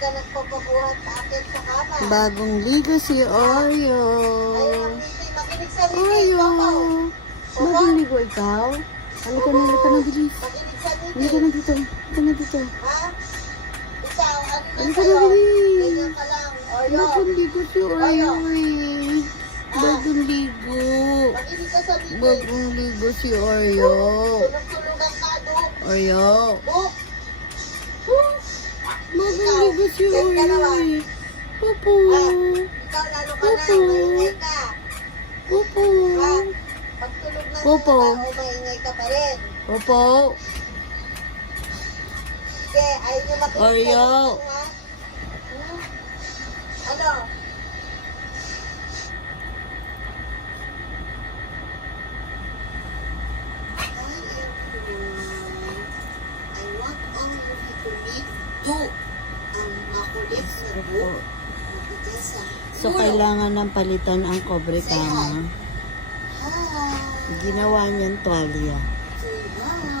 talaga nagpapabuhat sa akin sa kama. Bagong ligo si Oreo. Ayun, makinig sa Nini. Oreo. Papa. Bagong ligo ikaw? Halika na bilis. Makinig sa Nini. Halika na dito. Halika na dito. Ha? Ikaw, ano na Halika na sa'yo? bilis. Ganyan ka lang. Oreo. Bagong ligo si Oreo eh. Bagong ligo. Makinig ka sa Nini. Bagong ligo si Oreo. Tulog-tulogan ka, Duk. Oreo. Duk. Bagong ligo si Oreo eh. Popo. Ikaw, lalo ka na. Maingay ka. Popo. Ha? Pagtulog na Popo. maingay ka pa rin. Popo. Sige, ayaw niyo makinig Oreo. sa Nini, ha? Ano? I want all of you to meet Duk. Ang makulit na Duk. Matigas sa So, kailangan ng palitan ang cobre Say hi. kama. Hi. Ginawa niyang tuwalya. Say hi.